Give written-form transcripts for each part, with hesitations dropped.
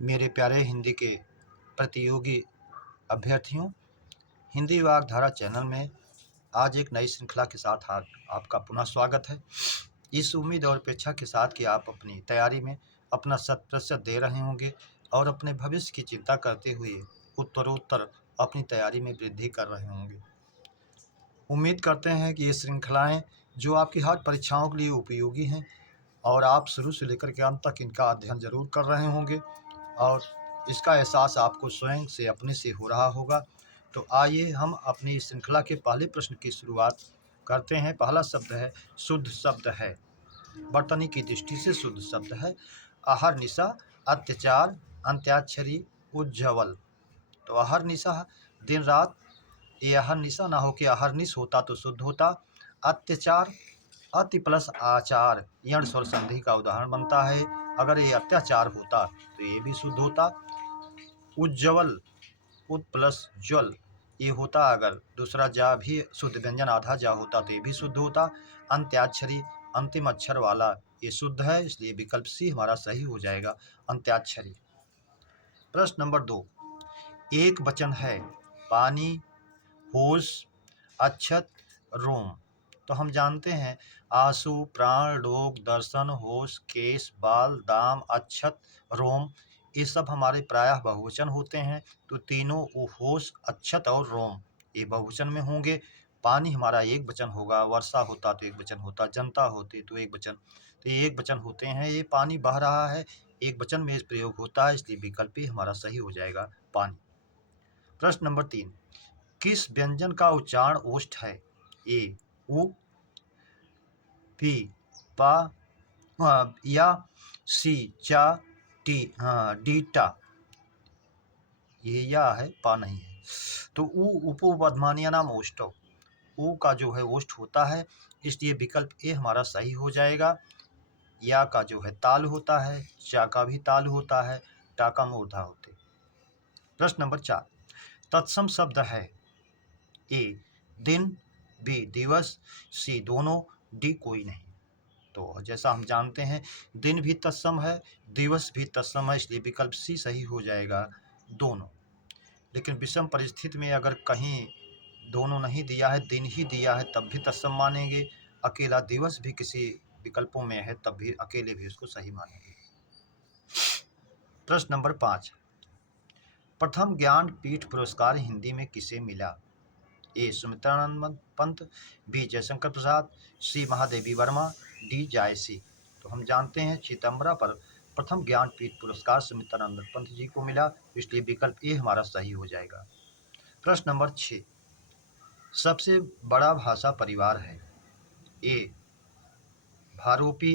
मेरे प्यारे हिंदी के प्रतियोगी अभ्यर्थियों, हिंदी वाग्धारा चैनल में आज एक नई श्रृंखला के साथ आपका पुनः स्वागत है। इस उम्मीद और अपेक्षा के साथ कि आप अपनी तैयारी में अपना 100% दे रहे होंगे और अपने भविष्य की चिंता करते हुए उत्तरोत्तर अपनी तैयारी में वृद्धि कर रहे होंगे। उम्मीद करते हैं कि ये श्रृंखलाएँ जो आपकी हर परीक्षाओं के लिए उपयोगी हैं और आप शुरू से लेकर के अंत तक इनका अध्ययन ज़रूर कर रहे होंगे और इसका एहसास आपको स्वयं से अपने से हो रहा होगा। तो आइए हम अपनी इस श्रृंखला के पहले प्रश्न की शुरुआत करते हैं। पहला शब्द है, शुद्ध शब्द है। वर्तनी की दृष्टि से शुद्ध शब्द है अहर्निशा, अत्याचार, अंत्याक्षरी, उज्ज्वल। तो अहर्निशा दिन रात, ये अहर्निशा ना हो कि अहर्निश होता तो शुद्ध होता। अत्याचार, अति प्लस आचार, यण स्वर संधि का उदाहरण बनता है। अगर ये अत्याचार होता तो ये भी शुद्ध होता। उज्ज्वल, उत प्लस ज्वल, ये होता अगर दूसरा जा भी शुद्ध व्यंजन आधा जा होता तो ये भी शुद्ध होता। अंत्याक्षरी, अंतिम अक्षर वाला, ये शुद्ध है, इसलिए विकल्प सी हमारा सही हो जाएगा, अंत्याक्षरी। प्रश्न नंबर 2, एक वचन है पानी, होश, अक्षत, रोम। तो हम जानते हैं आंसू, प्राण, रोग, दर्शन, होश, केश, बाल, दाम, अक्षत, रोम, ये सब हमारे प्रायः बहुवचन होते हैं। तो तीनों होश, अक्षत और रोम ये बहुवचन में होंगे। पानी हमारा एक वचन होगा, वर्षा होता तो एक वचन होता, जनता होती तो एक वचन, तो ये एक वचन होते हैं। ये पानी बह रहा है, एक वचन में प्रयोग होता है, इसलिए विकल्प ही हमारा सही हो जाएगा, पानी। प्रश्न नंबर 3, किस व्यंजन का उच्चारण ओष्ठ है? ए उ, बी पा, या सी चा, डी टा। ये या है, पा नहीं है। तो उ उपो वर्धमानिया नाम ओष्ठो, उ का जो है ओष्ठ होता है, इसलिए विकल्प ए हमारा सही हो जाएगा। या का जो है ताल होता है, चा का भी ताल होता है, टा का मूर्धा होते। प्रश्न नंबर 4, तत्सम शब्द है ए दिन, बी दिवस, सी दोनों, डी कोई नहीं। तो जैसा हम जानते हैं दिन भी तत्सम है, दिवस भी तत्सम है, इसलिए विकल्प सी सही हो जाएगा, दोनों। लेकिन विषम परिस्थिति में अगर कहीं दोनों नहीं दिया है, दिन ही दिया है, तब भी तत्सम मानेंगे। अकेला दिवस भी किसी विकल्पों में है, तब भी अकेले भी उसको सही मानेंगे। प्रश्न नंबर 5, प्रथम ज्ञानपीठ पुरस्कार हिंदी में किसे मिला? ए सुमित्रानंद पंत, बी जयशंकर प्रसाद, सी महादेवी वर्मा, डी जायसी। तो हम जानते हैं चिदम्बरा पर प्रथम ज्ञानपीठ पुरस्कार सुमित्रानंद पंत जी को मिला, इसलिए विकल्प ए हमारा सही हो जाएगा। प्रश्न नंबर 6, सबसे बड़ा भाषा परिवार है? ए भारोपी,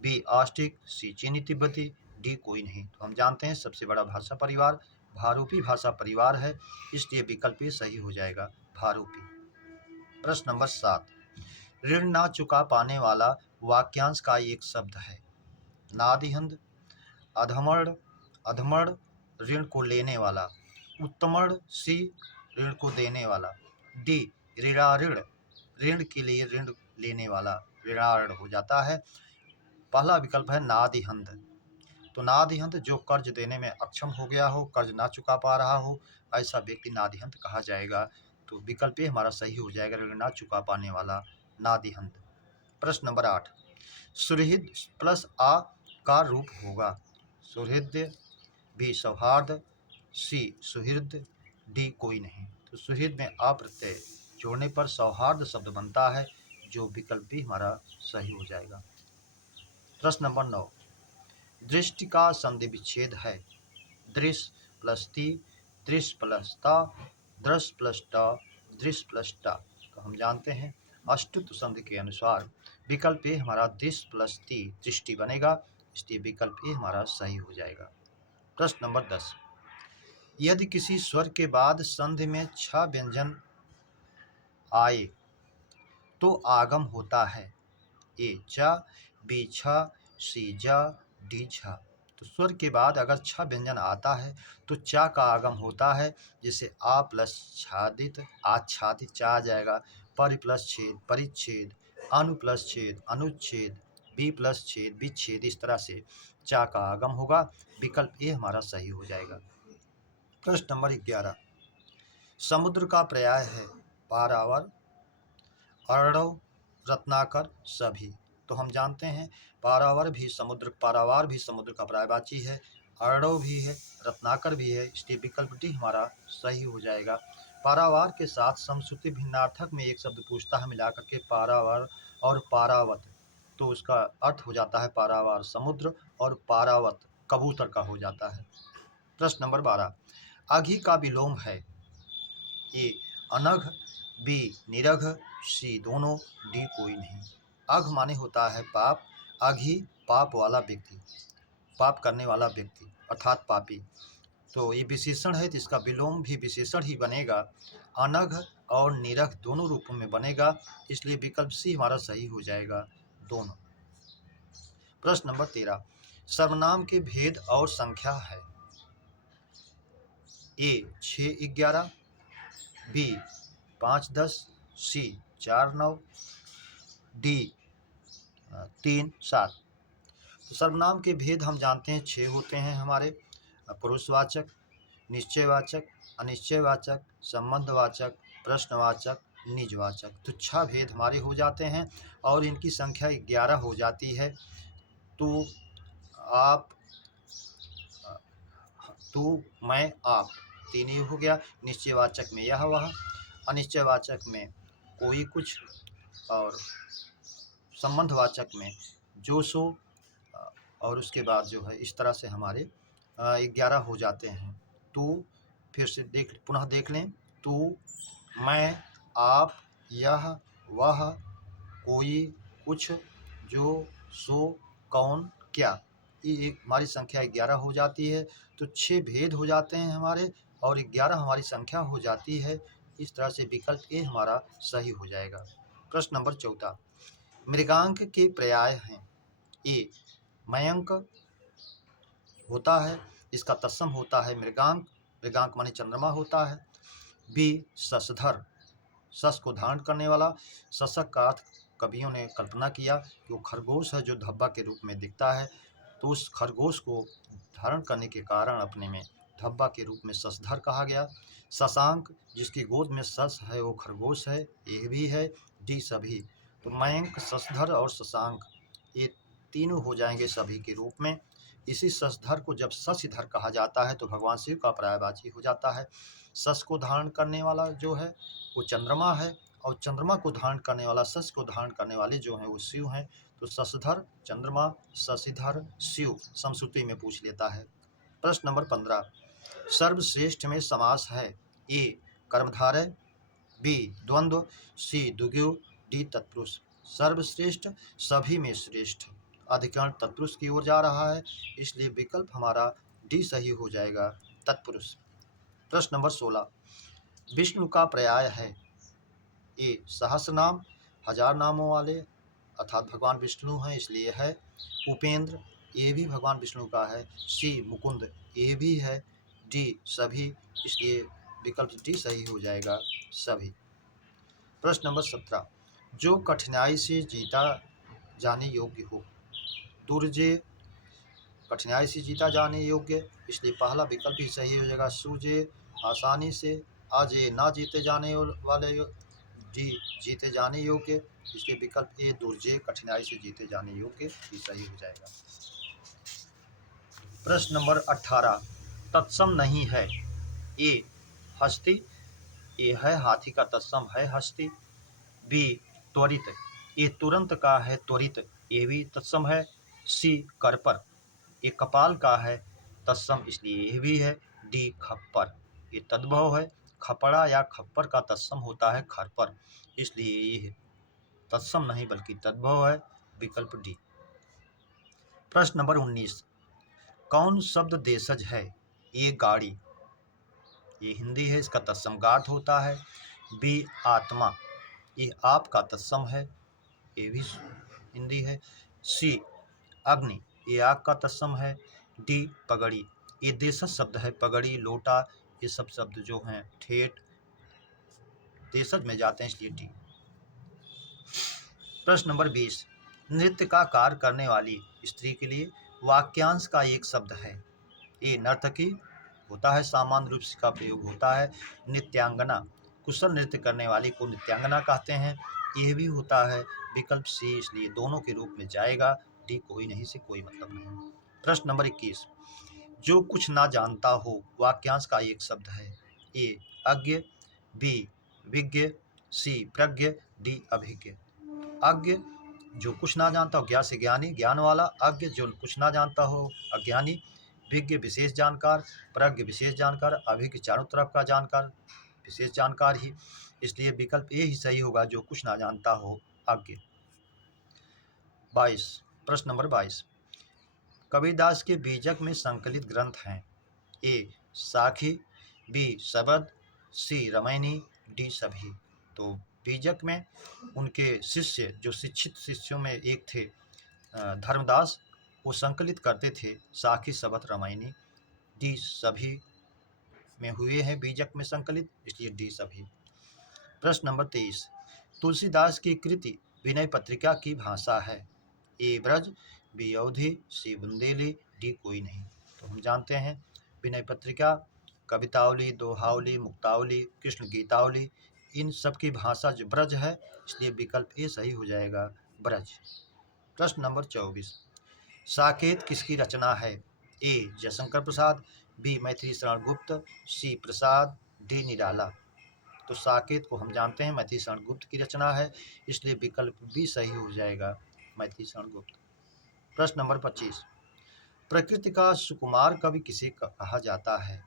बी ऑस्ट्रिक, सी चीनी तिब्बती, डी कोई नहीं। तो हम जानते हैं सबसे बड़ा भाषा परिवार भारूपी भाषा परिवार है, इसलिए विकल्प ए सही हो जाएगा, भारूपी। प्रश्न नंबर 7, ऋण ना चुका पाने वाला वाक्यांश का एक शब्द है? नादिहंद, अधमड़, अधमड़, ऋण को लेने वाला, उत्तमड़, सी ऋण को देने वाला, डी ऋणाऋण, ऋण के लिए ऋण लेने वाला, ऋणाऋण हो जाता है। पहला विकल्प है नादिहंद। तो नादिहंद जो कर्ज देने में अक्षम हो गया हो, कर्ज ना चुका पा रहा हो, ऐसा व्यक्ति नादिहंद कहा जाएगा। तो विकल्प ए हमारा सही हो जाएगा, ऋण ना चुका पाने वाला, नादिहंद। प्रश्न नंबर 8, सुहृद प्लस आ का रूप होगा? सुहृद, बी सौहार्द, सी सुहृद, डी कोई नहीं। तो सुहृद में आ प्रत्यय जोड़ने पर सौहार्द शब्द बनता है, जो विकल्प भी हमारा सही हो जाएगा। प्रश्न नंबर 9, दृष्टि का संधि विच्छेद है? दृश्य प्लस ती, दृश्य प्लस ता, दृश्य प्लस टा, दृश्य प्लस टा। तो हम जानते हैं अष्टुत संधि के अनुसार विकल्प ए हमारा दृश्य प्लस ती दृष्टि बनेगा, इसलिए विकल्प ए हमारा सही हो जाएगा। प्रश्न नंबर 10, यदि किसी स्वर के बाद संधि में 6 व्यंजन आए तो आगम होता है? ए चा, बी छा, सी जा, डी छा। तो स्वर के बाद अगर 6 व्यंजन आता है तो चा का आगम होता है, जैसे आ प्लस छादित, आच्छादित, चा आ जाएगा। परि प्लस छेद, परिच्छेद, अनु प्लस छेद, अनुच्छेद, बी प्लस छेद विच्छेद, इस तरह से चा का आगम होगा। विकल्प ए हमारा सही हो जाएगा। प्रश्न नंबर 11, समुद्र का पर्याय है पारावर, अर्णव, रत्नाकर, सभी। तो हम जानते हैं पारावार भी समुद्र का पर्यायवाची है, अर्णव भी है, रत्नाकर भी है, इसलिए विकल्प डी हमारा सही हो जाएगा। पारावार के साथ समश्रुति भिन्नार्थक में एक शब्द पूछता है मिलाकर के पारावार और पारावत, तो उसका अर्थ हो जाता है पारावार समुद्र और पारावत कबूतर का हो जाता है। प्रश्न नंबर 12, अघी का विलोम है ए अनघ, बी निरघ, सी दोनों, डी कोई नहीं। अघ माने होता है पाप, अघी पाप वाला व्यक्ति, पाप करने वाला व्यक्ति अर्थात पापी। तो ये विशेषण है तो इसका विलोम भी विशेषण ही बनेगा, अनघ और निरघ दोनों रूपों में बनेगा, इसलिए विकल्प सी हमारा सही हो जाएगा, दोनों। प्रश्न नंबर 13, सर्वनाम के भेद और संख्या है ए 6-11, बी 5-10, सी 4-9, डी 3-7। तो सर्वनाम के भेद हम जानते हैं 6 होते हैं हमारे, पुरुषवाचक, निश्चयवाचक, अनिश्चयवाचक, संबंधवाचक, प्रश्नवाचक, निजवाचक। तो 6 भेद हमारे हो जाते हैं और इनकी संख्या 11 हो जाती है। तो आप, तू, मैं, आप, 3 ही हो गया। निश्चयवाचक में यह वह, अनिश्चयवाचक में कोई कुछ, और संबंधवाचक में जो सो, और उसके बाद जो है इस तरह से हमारे 11 हो जाते हैं। तो फिर से पुनः देख लें, तू, मैं, आप, यह, वह, कोई, कुछ, जो, सो, कौन, क्या, ये हमारी संख्या 11 हो जाती है। तो 6 भेद हो जाते हैं हमारे और 11 हमारी संख्या हो जाती है। इस तरह से विकल्प ए हमारा सही हो जाएगा। प्रश्न नंबर 14, मृगांक के पर्याय हैं ए मयंक होता है, इसका तत्सम होता है मृगांक, मृगांक माने चंद्रमा होता है। बी शशधर, शश को धारण करने वाला, शशक का अर्थ कवियों ने कल्पना किया कि वो खरगोश है जो धब्बा के रूप में दिखता है, तो उस खरगोश को धारण करने के कारण अपने में धब्बा के रूप में शशधर कहा गया। शशांक, जिसकी गोद में शश है वो खरगोश है, ये भी है। डी सभी। तो मयंक, शशधर और शशांक ये तीनों हो जाएंगे सभी के रूप में। इसी शशधर को जब शशिधर कहा जाता है तो भगवान शिव का पर्यायवाची हो जाता है। शश को धारण करने वाला जो है वो चंद्रमा है और चंद्रमा को धारण करने वाला, शश को धारण करने वाले जो हैं वो शिव हैं। तो शशधर चंद्रमा, शशिधर शिव समश्रुति में पूछ लेता है। प्रश्न नंबर 15, सर्वश्रेष्ठ में समास है ए कर्मधारय, बी द्वंद्व, सी द्विगु, डी तत्पुरुष। सर्वश्रेष्ठ सभी में श्रेष्ठ, अधिकरण तत्पुरुष की ओर जा रहा है, इसलिए विकल्प हमारा डी सही हो जाएगा, तत्पुरुष। प्रश्न नंबर 16, विष्णु का पर्याय है ए सहस्र नाम, 1000 नामों वाले अर्थात भगवान विष्णु हैं इसलिए है। उपेंद्र, ये भी भगवान विष्णु का है। सी मुकुंद, ये भी है। डी सभी, इसलिए विकल्प डी सही हो जाएगा, सभी। प्रश्न नंबर 17, जो कठिनाई से जीता जाने योग्य हो। दुर्जय, कठिनाई से जीता जाने योग्य, इसलिए पहला विकल्प ही सही हो जाएगा। सुजय, आसानी से। अजय, ना जीते जाने वाले। डी जीते जाने योग्य, इसलिए विकल्प ए दुर्जय, कठिनाई से जीते जाने योग्य ही सही हो जाएगा। प्रश्न नंबर 18, तत्सम नहीं है ए हस्ती, ए है हाथी का तत्सम है हस्ती। बी त्वरित, ये तुरंत का है त्वरित, ये भी तत्सम है। सी करपर, ये कपाल का है तत्सम, इसलिए ये भी है। डी खप्पर, ये तद्भव है, खपड़ा या खप्पर का तत्सम होता है खरपर, इसलिए ये तत्सम नहीं बल्कि तद्भव है, विकल्प डी। प्रश्न नंबर 19, कौन शब्द देशज है ए गाड़ी, ये हिंदी है, इसका तत्सम गाठ होता है। बी आत्मा, ये आप का तत्सम है, ये भी हिंदी है। सी अग्नि, ये आग का तत्सम है। डी पगड़ी, ये देशज शब्द है, पगड़ी, लोटा, ये सब शब्द जो हैं ठेठ देशज में जाते हैं, इसलिए डी। प्रश्न नंबर 20, नृत्य का कार्य करने वाली स्त्री के लिए वाक्यांश का एक शब्द है। ए नर्तकी होता है, सामान्य रूप से का प्रयोग होता है। नृत्यांगना, कुशल नृत्य करने वाली को नृत्यांगना कहते हैं। यह भी होता है। विकल्प सी इसलिए दोनों के रूप में जाएगा। डी कोई नहीं से कोई मतलब नहीं। प्रश्न नंबर 21, जो कुछ ना जानता हो वाक्यांश का एक शब्द है। ए अज्ञ, बी विज्ञ, सी प्रज्ञ, डी अभिज्ञ। अज्ञ जो कुछ ना जानता हो, ज्ञा से ज्ञानी, ज्ञान वाला। अज्ञ जो कुछ ना जानता हो, अज्ञानी। विज्ञ विशेष जानकार, प्रज्ञ विशेष जानकार, अभिज्ञ चारों तरफ का जानकार, विशेष जानकार ही। इसलिए विकल्प ए ही सही होगा, जो कुछ ना जानता हो, अज्ञ। 22, प्रश्न नंबर 22, कबीरदास के बीजक में संकलित ग्रंथ हैं। ए साखी, बी शबद, सी रामायणी, डी सभी। तो बीजक में उनके शिष्य, जो शिक्षित शिष्यों में एक थे धर्मदास, वो संकलित करते थे साखी, शबद, रामायणी। डी सभी में हुए हैं बीजक में संकलित, इसलिए डी सभी। प्रश्न नंबर 23, तुलसीदास की कृति विनय पत्रिका की भाषा है। ए ब्रज, बी अवधी, सी बुंदेली, डी कोई नहीं। तो हम जानते हैं विनय पत्रिका कवितावली, दोहावली, मुक्तावली, कृष्ण गीतावली, इन सब की भाषा जो ब्रज है, इसलिए विकल्प ए सही हो जाएगा, ब्रज। प्रश्न नंबर 24, साकेत किसकी रचना है। ए जयशंकर प्रसाद, बी मैथिली शरण गुप्त, सी प्रसाद, डी निराला। तो साकेत को हम जानते हैं मैथिली शरण गुप्त की रचना है, इसलिए विकल्प बी सही हो जाएगा, मैथिली शरण गुप्त। प्रश्न नंबर 25, प्रकृति का सुकुमार कवि किसे कहा जाता है।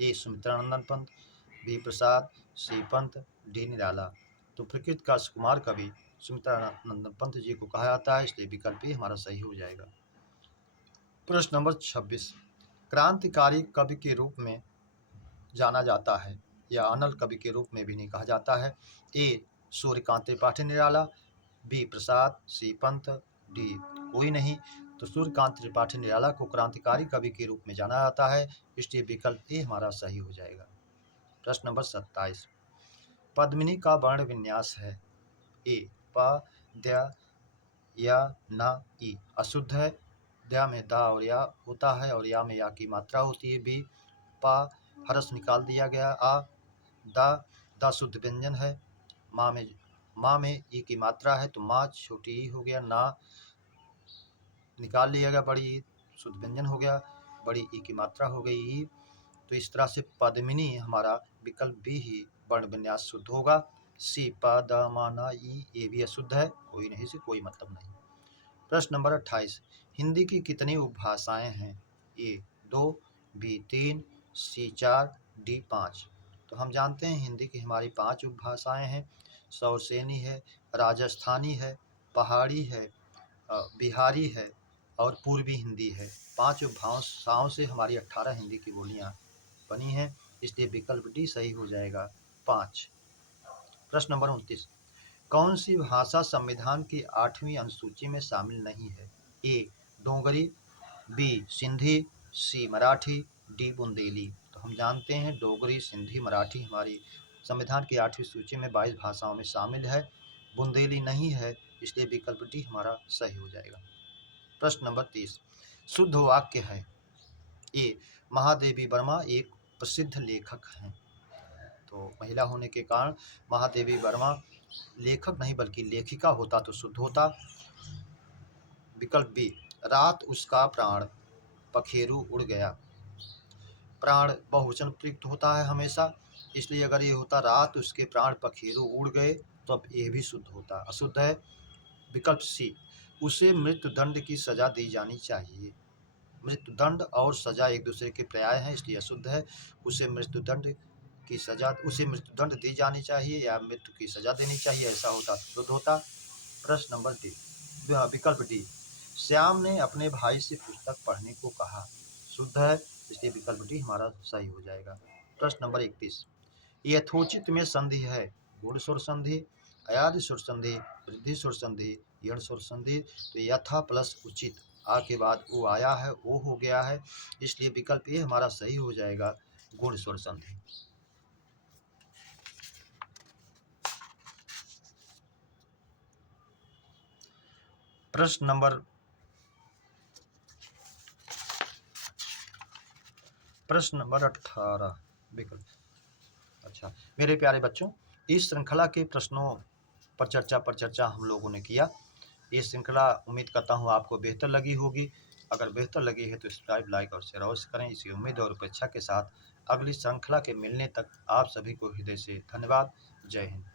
ए सुमित्रानंदन पंत, बी प्रसाद, सी पंत, डी निराला। तो प्रकृति का सुकुमार कवि सुमित्रानंदन पंत जी को कहा जाता है, इसलिए विकल्प ए हमारा सही हो जाएगा। प्रश्न नंबर 26, क्रांतिकारी कवि के रूप में जाना जाता है या अनल कवि के रूप में भी नहीं कहा जाता है। ए सूर्यकांत त्रिपाठी निराला, बी प्रसाद, सी पंत, डी कोई नहीं। तो सूर्यकांत त्रिपाठी निराला को क्रांतिकारी कवि के रूप में जाना जाता है, इसलिए विकल्प ए हमारा सही हो जाएगा। प्रश्न नंबर 27, पद्मिनी का वर्ण विन्यास है। ए प, द, या, न, ई। अशुद्ध है। द में दा और या होता है और या में या की मात्रा होती है। बी पा हरस निकाल दिया गया। आ दा शुद्ध व्यंजन है। माँ में ई की मात्रा है, तो माँ छोटी ई हो गया। ना निकाल लिया गया, बड़ी ई शुद्ध व्यंजन हो गया, बड़ी ई की मात्रा हो गई ई। तो इस तरह से पद्मिनी हमारा विकल्प बी ही वर्ण विन्यास शुद्ध होगा। सी प द मा ना ई ये भी अशुद्ध है, कोई नहीं से कोई मतलब नहीं। प्रश्न नंबर 28, हिंदी की कितनी उपभाषाएं हैं। ए 2, बी 3, सी 4, डी 5। तो हम जानते हैं हिंदी की हमारी 5 उपभाषाएं हैं। सौरसेनी है, राजस्थानी है, पहाड़ी है, बिहारी है और पूर्वी हिंदी है। 5 उपभाषाओं से हमारी 18 हिंदी की बोलियां बनी हैं, इसलिए विकल्प डी सही हो जाएगा, 5। प्रश्न नंबर 29, कौन सी भाषा संविधान की 8वीं अनुसूची में शामिल नहीं है। ए डोगरी, बी सिंधी, सी मराठी, डी बुंदेली। तो हम जानते हैं डोगरी, सिंधी, मराठी हमारी संविधान की 8वीं सूची में 22 भाषाओं में शामिल है। बुंदेली नहीं है, इसलिए विकल्प डी हमारा सही हो जाएगा। प्रश्न नंबर 30, शुद्ध वाक्य है। ए महादेवी वर्मा एक प्रसिद्ध लेखक हैं। तो महिला होने के कारण महादेवी वर्मा लेखक नहीं बल्कि लेखिका होता तो शुद्ध होता। विकल्प बी रात उसका प्राण पखेरु उड़ गया। प्राण बहुवचन प्रयुक्त होता है हमेशा, इसलिए अगर ये होता रात उसके प्राण पखेरु उड़ गए, तो अब ये भी शुद्ध होता, अशुद्ध है। विकल्प सी उसे मृत्युदंड की सजा दी जानी चाहिए। मृत्युदंड और सजा एक दूसरे के पर्याय हैं, इसलिए अशुद्ध है। उसे मृत्युदंड दी जानी चाहिए या मृत्यु की सजा देनी चाहिए, ऐसा होता तो शुद्ध होता। प्रश्न नंबर डी, विकल्प डी श्याम ने अपने भाई से पुस्तक पढ़ने को कहा, शुद्ध है, इसलिए विकल्प डी हमारा सही हो जाएगा। प्रश्न नंबर 31, यथोचित में संधि है। गुण सुर संधि, अयादि सुर संधि, वृद्धि सुर संधि, यण सुर संधि। तो यथा प्लस उचित आ के बाद वो आया है, वो हो गया है, इसलिए विकल्प ए हमारा सही हो जाएगा, गुण सुर संधि। प्रश्न नंबर 18 विकल्प। अच्छा मेरे प्यारे बच्चों, इस श्रृंखला के प्रश्नों पर चर्चा हम लोगों ने किया। ये श्रृंखला उम्मीद करता हूँ आपको बेहतर लगी होगी। अगर बेहतर लगी है तो सब्सक्राइब, लाइक और शेयर अवश्य करें। इसी उम्मीद और अपेक्षा के साथ अगली श्रृंखला के मिलने तक आप सभी को हृदय से धन्यवाद। जय हिंद।